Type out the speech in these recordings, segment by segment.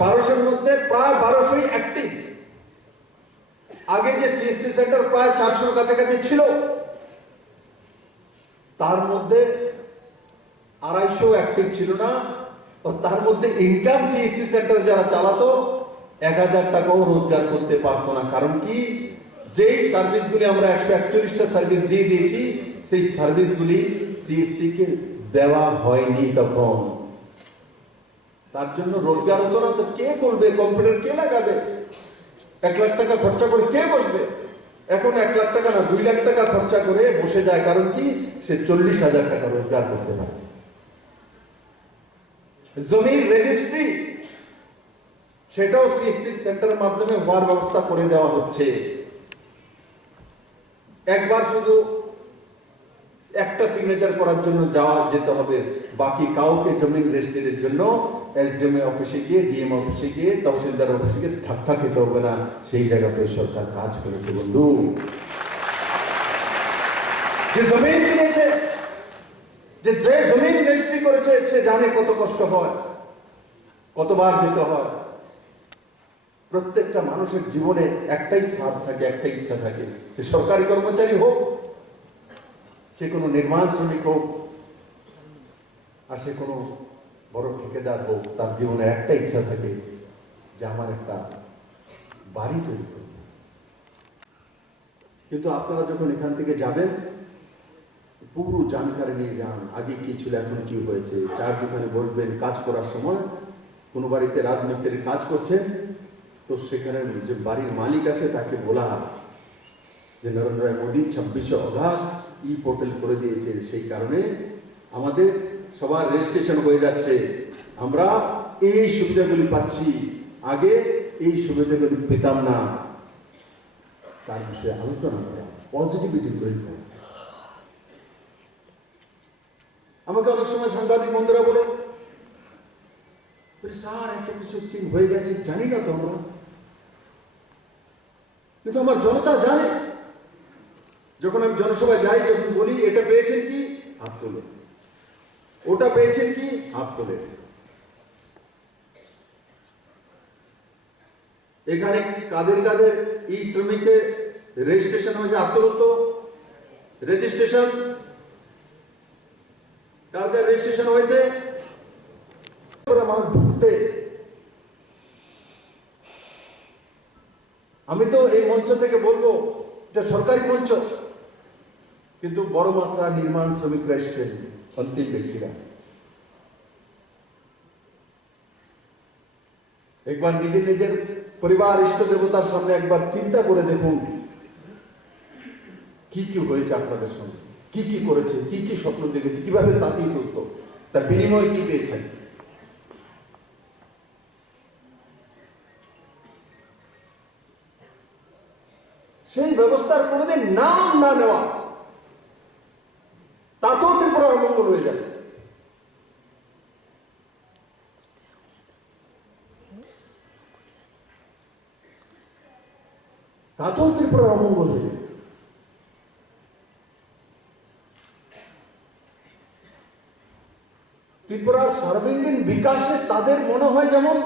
1200-র মধ্যে প্রায় 1200ই অ্যাক্টিভ। আগে যে সিএসসি সেন্টার প্রায় 400-র কাছাকাছি ছিল, তার মধ্যে 250 অ্যাক্টিভ ছিল না। ও তার মধ্যে ইনকাম সিএসসি সেন্টার যারা চালাতো 1000 টাকাও রোজগার করতে পারতো না। কারণ কি, যেই সার্ভিসগুলি আমরা 141টা সার্ভিস দিয়ে দিয়েছি, সেই সার্ভিসগুলি সিএসসি কে দেওয়া হয়নি তখন। তার জন্য রোজগার হতো না। তো কে করবে? কম্পিউটার কে লাগাবে? 1 লাখ টাকা খরচা করে কে বসবে? এখন 1 লাখ টাকা না, 2 লাখ টাকা খরচা করে বসে যায়। কারণ কি, সে 40,000 টাকা রোজগার করতে পারে। জমির রেজিস্ট্রি, সেটাও সিএসসি সেন্টারের মাধ্যমে হওয়ার ব্যবস্থা করে দেওয়া হচ্ছে। একবার শুধু একটা সিগনেচার করার জন্য যেতে হবে, বাকি কাউকে জমির রেজিস্ট্রির জন্য এসডিএম অফিসে গিয়ে, ডিএম অফিসে গিয়ে, তহসিলদার অফিসে গিয়ে ধাক্কা খেতে হবে না। সেই জায়গাতে সরকার কাজ করেছে বন্ধু। যে জমিন কিনেছে, যে জমিন রেজিস্ট্রি করেছে, সে জানে কত কষ্ট হয়, কতবার যেতে হয়। প্রত্যেকটা মানুষের জীবনে একটাই স্বাদ থাকে, একটাই ইচ্ছা থাকে, সে সরকারি কর্মচারী হোক, সে কোনো নির্মাণ শ্রমিক হোক, আর সে কোনো বড় ঠিকাদার হোক, তার জীবনে একটা ইচ্ছা থাকে যে আমার একটা বাড়ি তৈরি করব। কিন্তু আপনারা যখন এখান থেকে যাবেন, পুরো জানকারি নিয়ে যান, আগে কি ছিল, এখন কি হয়েছে। চার দোকানে বসবেন, কাজ করার সময় কোনো বাড়িতে রাজমিস্ত্রির কাজ করছেন, তো সেখানে যে বাড়ির মালিক আছে তাকে বলা যে নরেন্দ্র মোদী 26শে অগাস্ট ই পোর্টাল করে দিয়েছে, সেই কারণে আমাদের সবার রেজিস্ট্রেশন হয়ে যাচ্ছে, আমরা এই সুবিধাগুলি পাচ্ছি, আগে এই সুবিধাগুলি পেতাম না। তার বিষয়ে আলোচনা করা, পজিটিভিটি তৈরি করা। আমাকে অনেক সময় সাংবাদিক বন্ধুরা বলে, স্যার এত কিছু স্কিম হয়ে গেছে, জানি না তো আমরা। কিন্তু আমার জনতা জানে। যখন আমি জনসভায় যাই, যখন বলি এটা পেয়েছেন কি, হাত তোলে, ওটা পেয়েছেন কি, হাত তোলে। এখানে কাদের কাদের ই শ্রমিকের রেজিস্ট্রেশন হয়েছে, হাত তোলো তো। রেজিস্ট্রেশন কাদের রেজিস্ট্রেশন হয়েছে? মানুষ ঢুকতে। আমি তো এই মঞ্চ থেকে বলবো, এটা সরকারি মঞ্চ, কিন্তু বড় মাত্রা নির্মাণ শ্রমিকরা এসছেন, অন্তিম ব্যক্তিরা। একবার নিজের নিজের পরিবার, ইষ্ট দেবতার সামনে একবার চিন্তা করে দেখুন, কি কি হয়েছে আপনাদের সঙ্গে, কি কি করেছে, কি কি স্বপ্ন দেখেছে, কিভাবে তাতেই করত, তার বিনিময়ে কি পেয়েছেন। সেই ব্যবস্থার কোনোদিন নাম না নেওয়া, তাতেও ত্রিপুরার অমঙ্গল হয়ে যাবে। তাতেও ত্রিপুরার অমঙ্গল হয়ে যাবে। ত্রিপুরার সার্বাঙ্গীন বিকাশে তাদের মনে হয় যেমন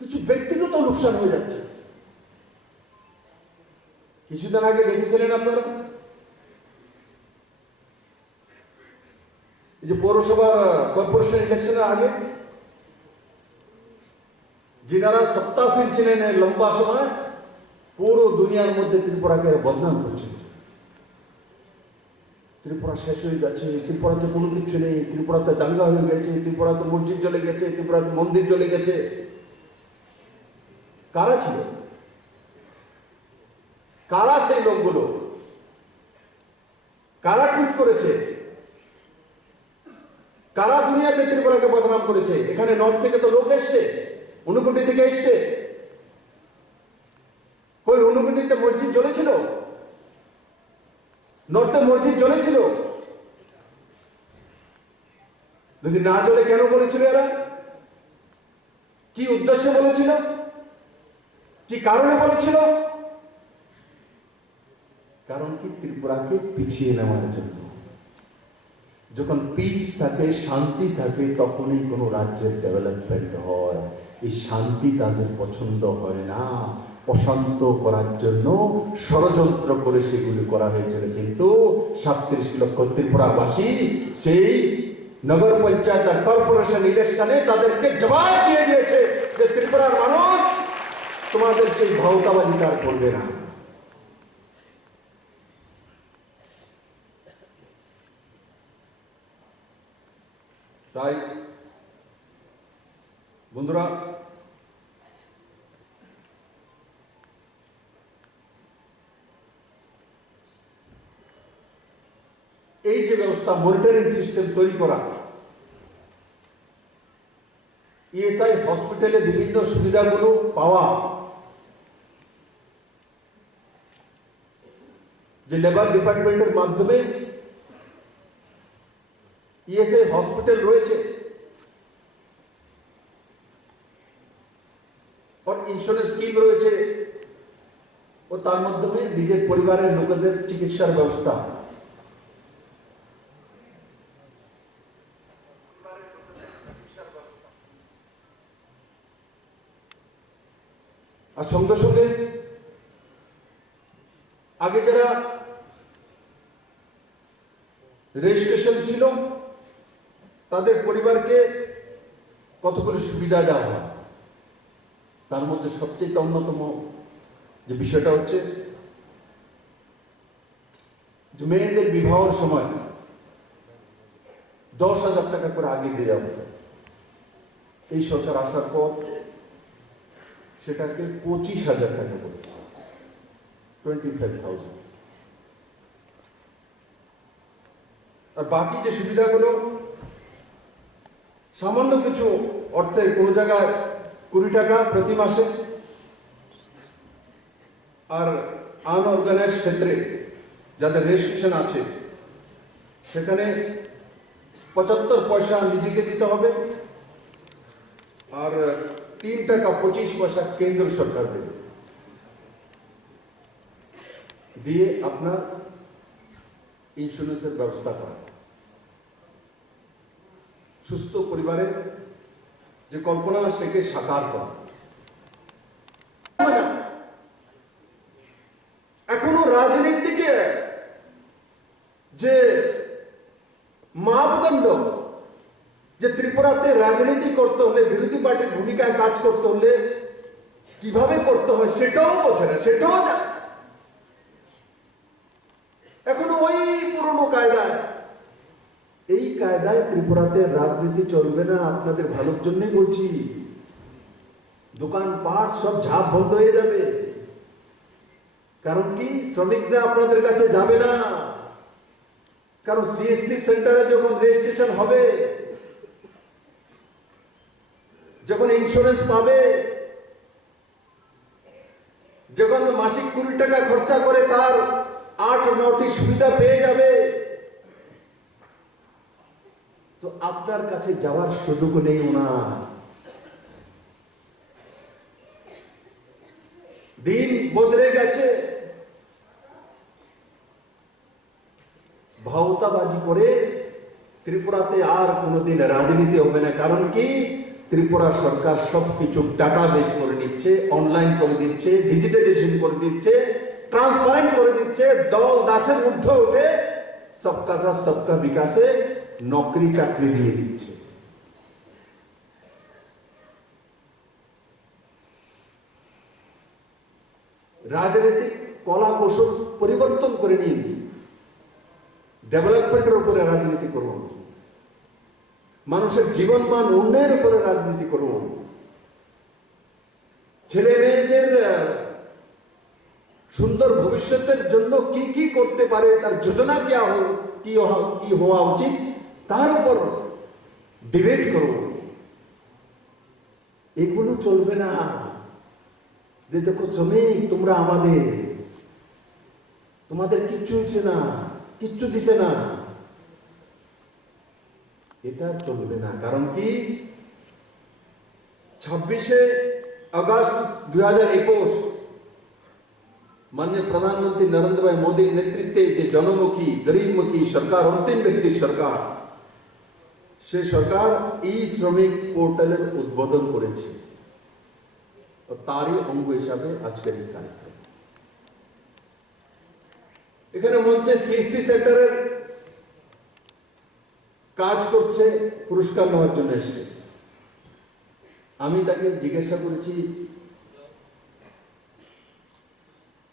কিছু ব্যক্তিগত লোকসান হয়ে যাচ্ছে। কিছুদিন আগে দেখেছিলেন আপনারা, এই যে পৌরসভার কর্পোরেশন ইলেকশনের আগে যিনারা সত্তাসীন ছিলেন লম্বা সময়, পুরো দুনিয়ার মধ্যে ত্রিপুরাকে বদনাম করছেন। ত্রিপুরা শেষ হয়ে গেছে, ত্রিপুরাতে কোনো কিছু নেই, ত্রিপুরাতে দাঙ্গা হয়ে গেছে, ত্রিপুরাতে মসজিদ জ্বলে গেছে, ত্রিপুরাতে মন্দির জ্বলে গেছে। কারা ছিল? কারা সেই লোকগুলো? কারা টুইট করেছে? কারা দুনিয়াতে ত্রিপুরাকে বদনাম করেছে? এখানে নর্থ থেকে তো লোক এসছে, ঊনকোটি থেকে এসছে। কই ঊনকোটিতে মসজিদ জ্বলেছিল? নর্থে মসজিদ জ্বলেছিল? যদি না জ্বলে কেন বলেছিল এরা? কি উদ্দেশ্যে বলেছিল? কি কারণে বলেছিল? কারণ কি ত্রিপুরাকে পিছিয়ে নেওয়ার জন্য। যখন পিস থাকে, শান্তি থাকে, তখনই কোনো রাজ্যের ডেভেলপমেন্ট হয়। এই শান্তি তাদের পছন্দ হয় না, অশান্ত করার জন্য ষড়যন্ত্র করে সেগুলি করা হয়েছিল। কিন্তু 37 লক্ষ ত্রিপুরাবাসী সেই নগর পঞ্চায়েত আর কর্পোরেশন ইলেকশনে তাদেরকে জবাব দিয়ে দিয়েছে যে ত্রিপুরার মানুষ তোমাদের সেই ভাওতাবাজি আর করবে না। তাই বন্ধুরা, এই যে ব্যবস্থা, মনিটরিং সিস্টেম তৈরি করা, ইএসআই হসপিটালে বিভিন্ন সুবিধাগুলো পাওয়া, যে লেবার ডিপার্টমেন্টের মাধ্যমে ইএসআই হসপিটাল রয়েছে, और इंश्योरेंस स्कीम রয়েছে, ও তার মাধ্যমে নিজের পরিবারের লোকেদের চিকিৎসার ব্যবস্থা। আর সঙ্গে সঙ্গে আগে যারা রেজিস্ট্রেশন ছিল তাদের পরিবারকে কতগুলো সুবিধা দেওয়া হয়। তার মধ্যে সবচেয়ে অন্যতম যে বিষয়টা হচ্ছে যে মেয়েদের বিবাহের সময় 10,000 টাকা করে আগে দিয়ে যাবে। এই সরকার আসার পর সেটাকে 25,000 টাকা করে, 25,000। আর বাকি যে সুবিধাগুলো সামান্য কিছু অর্থে, কোনো জায়গায় 20 টাকা প্রতি মাসে, আর আনঅর্গানাইজড ক্ষেত্রে যাদের রেজিস্ট্রেশন আছে সেখানে 75 পয়সা নিজেকে দিতে হবে, আর 3 টাকা 25 পয়সা কেন্দ্র সরকার দেবে, দিয়ে আপনার ইন্স্যুরেন্সের ব্যবস্থা করা। সুস্থ পরিবারের যে কল্পনা সেকে সাকার করা। এখনো রাজনীতিকে যে মাপদণ্ড, যে ত্রিপুরাতে রাজনীতি করতে হলে, বিরোধী পার্টির ভূমিকায় কাজ করতে হলে কিভাবে করতে হয় সেটাও বোঝে না, সেটাও জানে। এখনো ওই পুরনো কায়দায়, এই কায়দায় ত্রিপুরাতে রাজনীতি চলবে না। আপনাদের ভালোর জন্যই বলছি, দোকানপাট সব ঝাঁপ বন্ধ হয়ে যাবে। কারণ কি, শ্রমিকরা আপনাদের কাছে যাবে না। কারণ সিএসসি সেন্টারে যখন রেজিস্ট্রেশন হবে, যখন ইন্স্যুরেন্স পাবে, যখন মাসিক 20 টাকা খরচা করে তার 8-9টি সুবিধা পেয়ে যাবে, তো আপনার কাছে যাওয়ার সুযোগ নেই ওনার। দিন বদলে গেছে। ভাওতাবাজি করে ত্রিপুরাতে আর কোনোদিন রাজনীতি হবে না। কারণ কি, ত্রিপুরা সরকার সবকিছু ডাটা বেস করে নিচ্ছে, অনলাইন করে দিচ্ছে, ডিজিটাইজেশন করে দিচ্ছে, ট্রান্সপারেন্ট করে দিচ্ছে। দল দাসের ঊর্ধ্বে উঠে সবকা সাথ সবকা বিকাশে নকরি চাকরি দিয়ে দিচ্ছে। রাজনৈতিক কলা কৌশল পরিবর্তন করে নিন, ডেভেলপমেন্টের উপরে রাজনীতি করুন, মানুষের জীবনমান উন্নয়নের উপরে রাজনীতি করুন, ছেলে মেয়েদের সুন্দর ভবিষ্যতের জন্য কি কি করতে পারে, তার যোজনা কি হওয়া উচিত, তার উপর ডিবেট করুন। এগুলো চলবে না যে দেখো শ্রমিক তোমরা আমাদের, তোমাদের কিচ্ছু হচ্ছে না, কিচ্ছু দিছে না, এটা চলবে না। কারণ কি, 26শে আগস্ট 2021 माननीय प्रधानमंत्री नरेंद्र भाई मोदी नेतृत्व के जनमुखी गरीबमुखी सरकार, अंतिम व्यक्ति सरकार সে সরকার ই শ্রমিক পোর্টালের উদ্বোধন করেছে, তারই অঙ্গ হিসাবে আজকের এই কার্যক্রম। এখানে মঞ্চে সিএসসি সেন্টারের কাজ করছে, পুরস্কার নেওয়ার জন্য এসছে। আমি তাকে জিজ্ঞাসা করেছি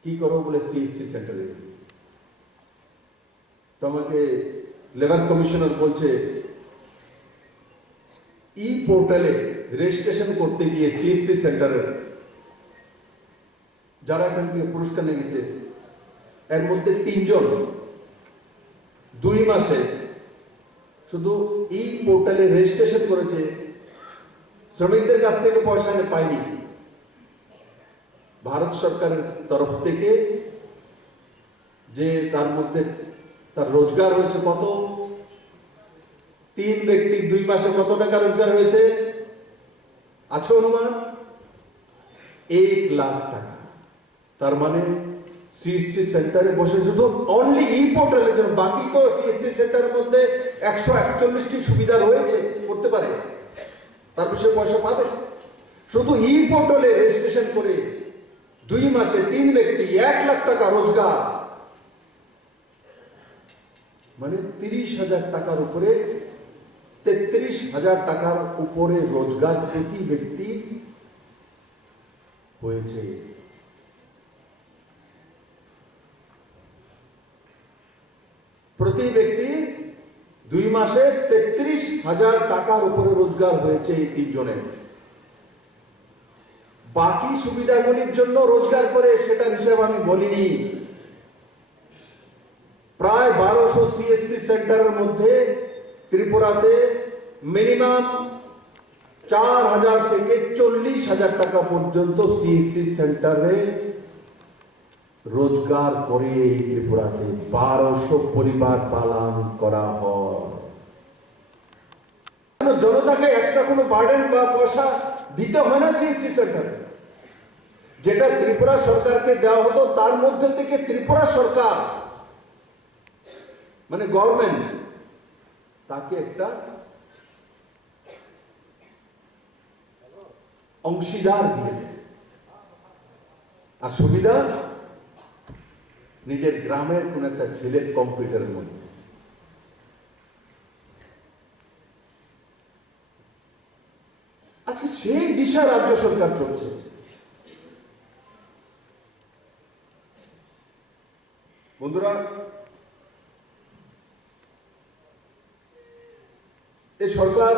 কি করো বলে সিএসসি সেন্টারে, তো আমাকে লেবার কমিশনার বলছে ই পোর্টালে রেজিস্ট্রেশন করতে গিয়ে সিএসসি সেন্টারের যারা এখান থেকে পুরস্কার নিয়ে গেছে এর মধ্যে 3 জন 2 মাসে শুধু ই পোর্টালে রেজিস্ট্রেশন করেছে, শ্রমিকদের কাছ থেকে পয়সা পায়নি। ভারত সরকারের তরফ থেকে যে তার মধ্যে তার রোজগার হয়েছে কত, 3 ব্যক্তি 2 মাসে কত টাকা রোজগার হয়েছে আছে অনুমান? 1 লাখ টাকা। তার মানে সিএসসি সেন্টারে বসে শুধু অনলি ই পোর্টালের জন্য, বাকি তো সিএসসি সেন্টারের মধ্যে 141টি সুবিধা রয়েছে, করতে পারে, তার বিষয়ে পয়সা পাবে। শুধু ই পোর্টালে রেজিস্ট্রেশন করে 2 মাসে 3 ব্যক্তি 1 লাখ টাকা রোজগার, মানে 30,000 টাকার উপরে, 33,000 টাকার উপরে রোজগার প্রতি ব্যক্তি হয়েছে। প্রতি ব্যক্তি 2 মাসে 33,000 টাকার উপরে রোজগার হয়েছে এই 3 জনের। বাকি সুবিধাগুলির জন্য রোজগার করে সেটার হিসাব আমি বলিনি। প্রায় 1200 সিএসসি সেন্টারের মধ্যে ত্রিপুরাতে মিনিমাম 4,000 থেকে 40,000 টাকা পর্যন্ত সিএসসি সেন্টারে রোজগার করে এই ত্রিপুরাতে 1200 পরিবার পালন করা হয়। জনতাকে এক্সট্রা কোনো বার্ডেন বা পয়সা দিতে হয় না সিএসসি সেন্টারে। যেটা ত্রিপুরা সরকারকে দেওয়া হতো তার মধ্যে থেকে ত্রিপুরা সরকার মানে গভর্নমেন্ট তাকে একটা অংশীদার দিয়ে দেয়, আর সুবিধা নিজের গ্রামের কোন একটা ছেলের কম্পিউটারের মধ্যে। আজকে সেই দিশা রাজ্য সরকার চলছে। বন্ধুরা, এই সরকার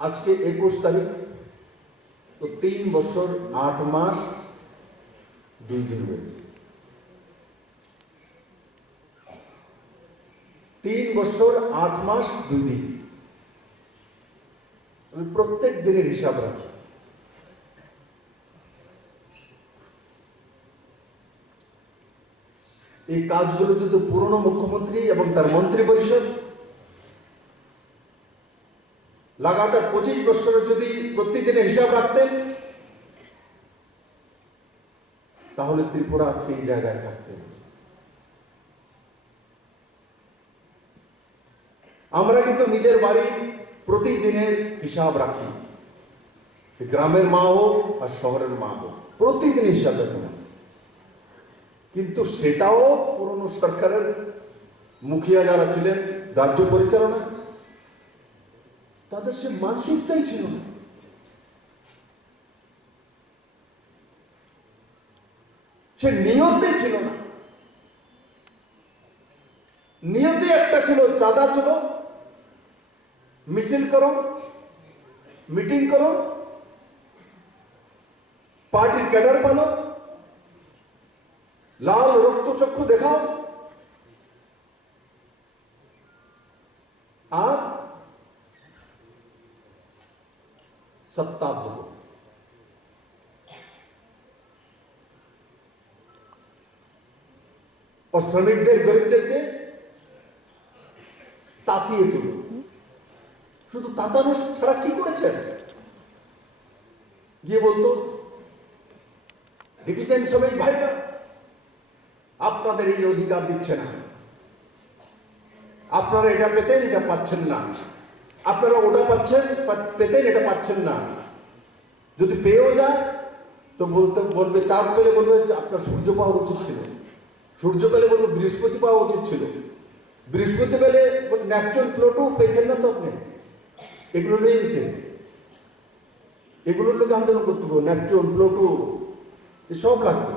আজকে 21 তারিখ, তো 3 বছর 8 মাস 2 দিন হয়েছে। 3 বছর 8 মাস 2 দিন। আমি প্রত্যেক দিনের হিসাব রাখি। এই কাজগুলো যদি পুরনো মুখ্যমন্ত্রী এবং তার মন্ত্রী পরিষদ লাগাতার 25 বছরের যদি প্রতিদিনের হিসাব রাখতেন, তাহলে ত্রিপুরা আজকে এই জায়গায় থাকতেন। আমরা কিন্তু নিজের বাড়ির প্রতিদিনের হিসাব রাখি, গ্রামের মা হোক আর শহরের মা হোক, প্রতিদিন হিসাব রাখেন। কিন্তু সেটাও পুরনো সরকারের মুখিয়া যারা ছিলেন রাজ্য পরিচালনা, তাদের সে মানসিকতাই ছিল না। সে নিয়তে ছিল না। নিয়তে একটা ছিল, চাঁদা ছিল, মিছিল করো, মিটিং করো, পার্টির ক্যাডার বানো, লাল রক্ত চক্ষু দেখাও, আর সত্তা ভোগো। और শ্রমিকদের গরিবদেরকে তাতিয়ে তুলো। শুধু তাতানো ছাড়া কি করেছে? গিয়ে বলতো, দেখেছেন সবাই ভাইরা, আপনাদের এই অধিকার দিচ্ছে না, আপনারা এটা পেতেন, এটা পাচ্ছেন না, আপনারা ওটা পাচ্ছেন, পেতেন, এটা পাচ্ছেন না। যদি পেয়েও যায় তো বলবে, চাঁদ পেলে বলবে আপনার সূর্য পাওয়া উচিত ছিল, সূর্য পেলে বলবে বৃহস্পতি পাওয়া উচিত ছিল, বৃহস্পতি পেলে ন্যাপচুন প্লুটো পেয়েছেন না তো আপনি। এগুলো নিয়ে এসে এগুলোর লোক আন্দোলন করতে হবে, ন্যাপচুন প্লুটো সব লাগবে।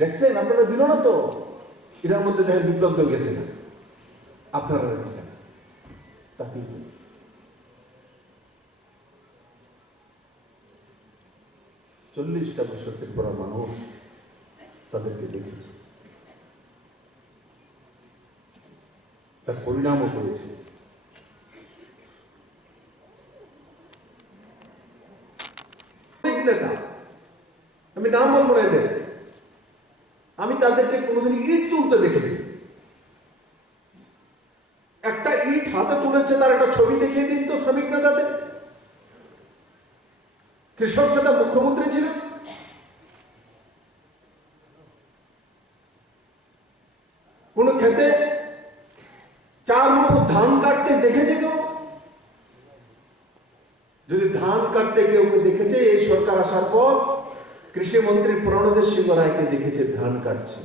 দেখছেন আপনারা দিল না তো, এটার মধ্যে দেখেন বিপ্লব দল গেছে না, আপনারা গেছেন, তাতেই 40টা বছর ত্রিপুরার মানুষ তাদেরকে দেখেছে, তার পরিণামও পেয়েছে। নেতা আমি নাম বলবো না এদের, আমি তাদেরকে কোনোদিন ইট তুলতে দেখিনি। একটা ইট হাতে তুলেছে তার একটা ছবি দেখিয়ে দিন তো শ্রমিক নেতাদের। কৃষক নেতা মুখ্যমন্ত্রী ছিলেন, কোন ক্ষেতে 4 মুঠো ধান কাটতে দেখেছে কেউ? যদি ধান কাটতে কেউ দেখেছে, এই সরকার আসার পর কৃষি মন্ত্রী প্রণোদ সিংহ রায়কে দেখেছে ধান কাটছে,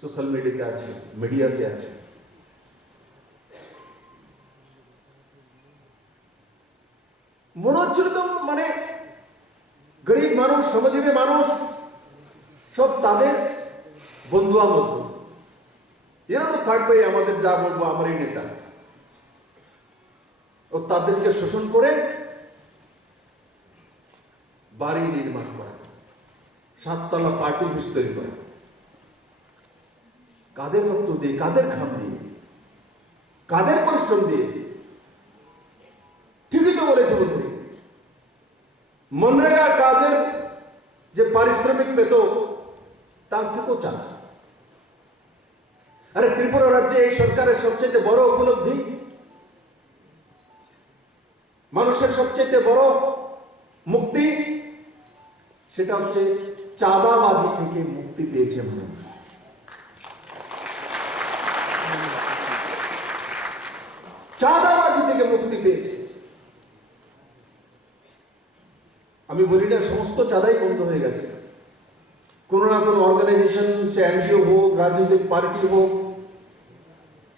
সোশ্যাল মিডিয়াতে আছে, মিডিয়াতে আছে। মনে হচ্ছিল তো মানে গরিব মানুষ, শ্রমজীবী মানুষ সব তাদের বন্ধু আমল, এরা তো থাকবেই, আমাদের যা বলবো আমারই নেতা। ও তাদেরকে শোষণ করে বাড়ি নির্মাণ করা, 7 তলা পার্টি অফিস তৈরি করা, কাদের রক্ত দিয়ে, কাদের ঘাম দিয়ে, কাদের পরিশ্রম দিয়ে। ঠিকই তো বলেছে মন্ত্রী, মনরেগা কাজের যে পারিশ্রমিক পেত তার থেকেও চালা। আরে ত্রিপুরা রাজ্যে এই সরকারের সবচেয়ে বড় উপলব্ধি, মানুষের সবচেয়ে বড় মুক্তি, সেটা হচ্ছে চাঁদাবাজি থেকে মুক্তি পেয়েছে মানুষ। চাঁদাবাজি থেকে মুক্তি পেয়েছে। আমি বলি না সমস্ত চাঁদাই বন্ধ হয়ে গেছে, কোন না কোন অর্গানাইজেশন, সে এনজিও হোক, রাজনৈতিক পার্টি হোক,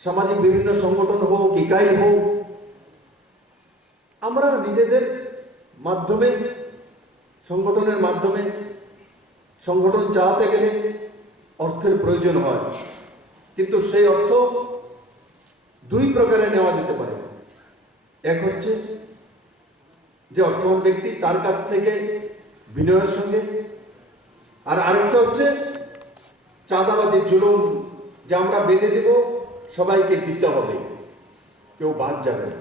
সামাজিক বিভিন্ন সংগঠন হোক, ইকাই হোক, আমরা নিজেদের মাধ্যমে, সংগঠনের মাধ্যমে সংগঠন চালাতে গেলে অর্থের প্রয়োজন হয়, কিন্তু সেই অর্থ 2 প্রকারে নেওয়া যেতে পারে। এক হচ্ছে যে অর্থবান ব্যক্তি, তার কাছ থেকে বিনয়ের সঙ্গে, আর আরেকটা হচ্ছে চাঁদাবাজি, জুলুম, যে আমরা বেঁধে দেব, সবাইকে দিতে হবে, কেউ বাদ যাবে না।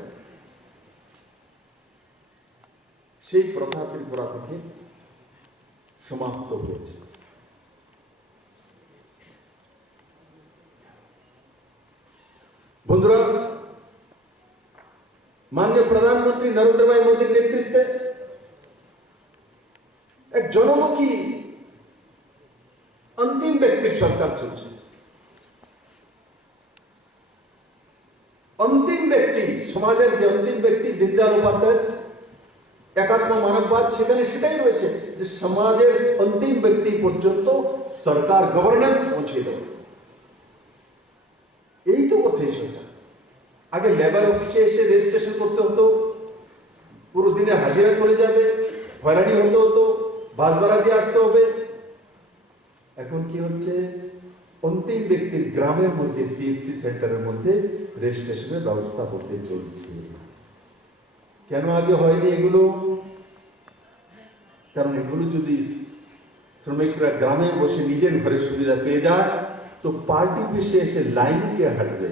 সেই প্রথা ত্রিপুরা থেকে সমাপ্ত হয়েছে। বন্ধুরা, মাননীয় প্রধানমন্ত্রী নরেন্দ্র ভাই মোদীর নেতৃত্বে এক জনমুখী अंतिम ব্যক্তির সরকার চলছে। अंतिम ব্যক্তি, সমাজের যে अंतिम ব্যক্তি, দীনদয়াল উপাধ্যায় একাত্ম মানববাদ, সেখানে সেটাই রয়েছে যে সমাজের अंतिम ব্যক্তি পর্যন্ত সরকার গভর্নেন্স পৌঁছে দেবে। এই তো করছে সরকার। আগে লেবার অফিসে এসে রেজিস্ট্রেশন করতে হতো, পুরো দিনের হাজিরা চলে যাবে, হয়রানি হতে হতো, বাস ভাড়া দিয়ে আসতে হবে। এখন কি হচ্ছে, अंतिम ব্যক্তির গ্রামের মধ্যে, সিএসসি সেন্টারের মধ্যে রেজিস্ট্রেশনের ব্যবস্থা হতে চলছে। কেন আগে হয়নি এগুলো? কারণ এগুলো যদি শ্রমিকরা গ্রামে বসে নিজের ঘরে সুবিধা পেয়ে যায়, তো পার্টি অফিসে এসে লাইনে কে হাঁটবে?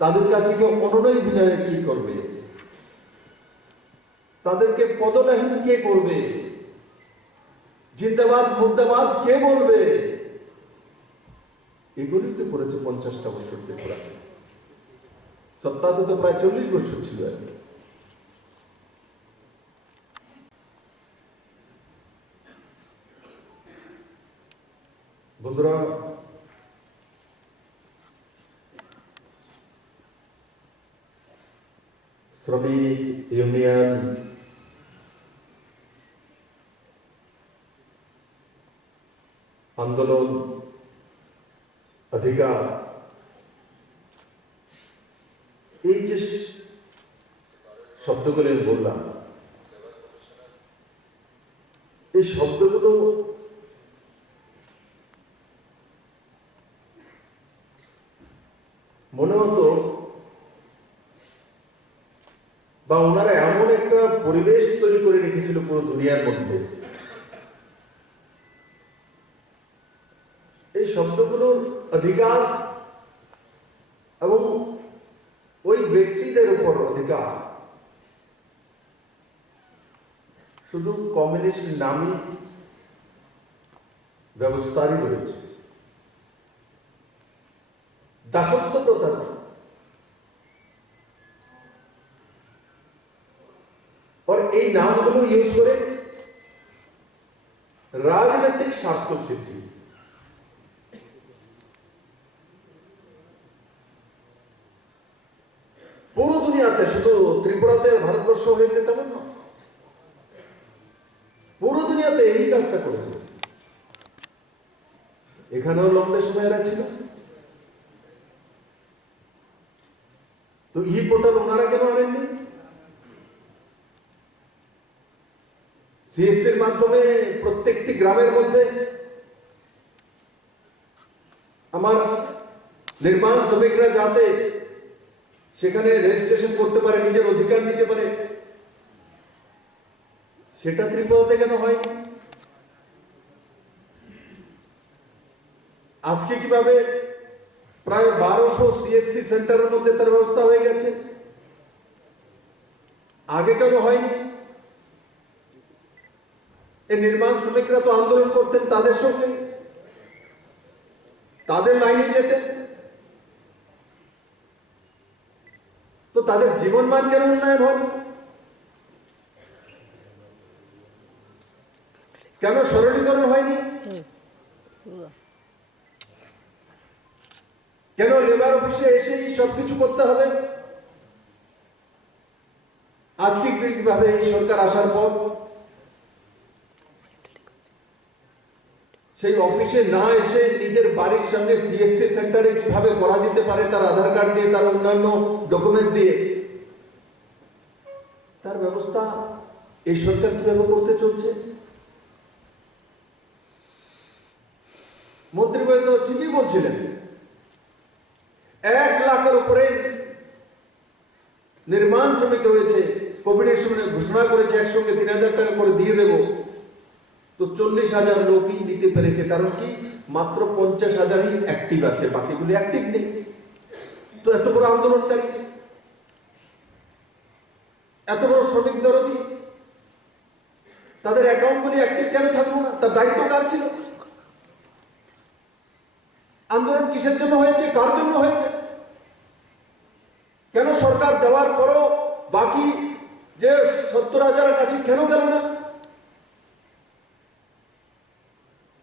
তাদের কাছে কেউ অনুনয় বিনয় কি করবে? তাদেরকে পদলাহীন কে করবে? জিন্দাবাদ মুর্দাবাদ কে বলবে? এগুলোই তো করেছে 50টা বছর ত্রিপুরা। সত্তাতে তো প্রায় 40 বছর ছিল। বন্ধুরা, শ্রমিক ইউনিয়ন আন্দোলন অধিকার এই যে শব্দগুলো আমি বললাম, এই শব্দগুলো মনে হতো বা ওনারা এমন একটা পরিবেশ তৈরি করে রেখেছিল পুরো দুনিয়ার মধ্যে, এই শব্দগুলোর অধিকার এবং ওই ব্যক্তিদের উপর অধিকার শুধু কমিউনিস্ট নামী ব্যবস্থারই রয়েছে, দাসত্ব প্রথা। और এই নামগুলো ইউজ করে রাজনৈতিক স্বার্থ সিদ্ধি। পুরো দুনিয়াতে, শুধু ত্রিপুরাতে ভারতবর্ষ হয়েছে তেমন না, পুরো দুনিয়াতে এই কাজটা করেছে। এখানেও লম্বে সময় এরা ছিল। তো ই পোর্টাল ওনারা কেন আনেননি? সিএসসির মাধ্যমে প্রত্যেকটি গ্রামের মধ্যে আমার নির্মাণ শ্রমিকরা যাতে সেখানে রেজিস্ট্রেশন করতে পারে, নিজের অধিকার নিতে পারে, সেটা ত্রিপুরাতে কেন হয়নি? আজকে কিভাবে প্রায় 1200 সিএসসি সেন্টারের মধ্যে তার ব্যবস্থা হয়ে গেছে, আগে কেন হয়নি? এই নির্মাণ শ্রমিকরা তো আন্দোলন করতেন তাদের সঙ্গে, তাদের লাইনে যেতেন, তো তাদের জীবনমান কেন উন্নয়ন হয়নি? কেন সরলীকরণ হয়নি? কেন লেবার অফিসে এসেই সবকিছু করতে হবে? আজকে কিভাবে এই সরকার আসার পর সেই অফিসে না এসে নিজের বাড়ির সামনে সিএসসি সেন্টারে কিভাবে করা যেতে পারে, তার আধার কার্ড দিয়ে, তার অন্যান্য ডকুমেন্টস দিয়ে, তার ব্যবস্থা এই সরকার কিভাবে করতে চলছে? মন্ত্রীবয় তো ঠিকই বলছিলেন, 1 লাখের উপরে নির্মাণ শ্রমিক রয়েছে, কোভিডের সময় ঘোষণা করেছে একসঙ্গে 3000 টাকা করে দিয়ে দেব, তো 40,000 লোকই নিতে পেরেছে। কারণ কি? মাত্র 50,000ই অ্যাক্টিভ আছে, বাকিগুলি অ্যাক্টিভ নেই। তো এত বড় আন্দোলনকারী, এত বড় শ্রমিক দরদি, তাদের অ্যাকাউন্টগুলি অ্যাক্টিভ কেন থাকলো না? তার দায়িত্ব কার ছিল? আন্দোলন কিসের জন্য হয়েছে, কার জন্য হয়েছে? কেন সরকার দেওয়ার পরও বাকি যে 70,000 কাছে কেন গেল না?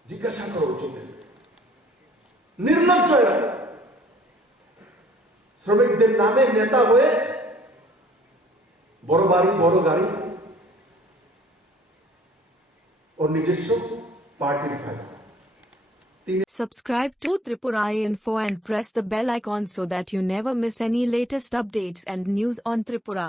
জিজ্ঞাসা করা উচিত। নির্লজ্জ এরা, শ্রমিকদের নামে নেতা হয়ে বড় বাড়ি, বড় গাড়ি और নিজস্ব পার্টির ফায়দা। Subscribe to Tripura Info and press the bell icon so that you never miss any latest updates and news on Tripura.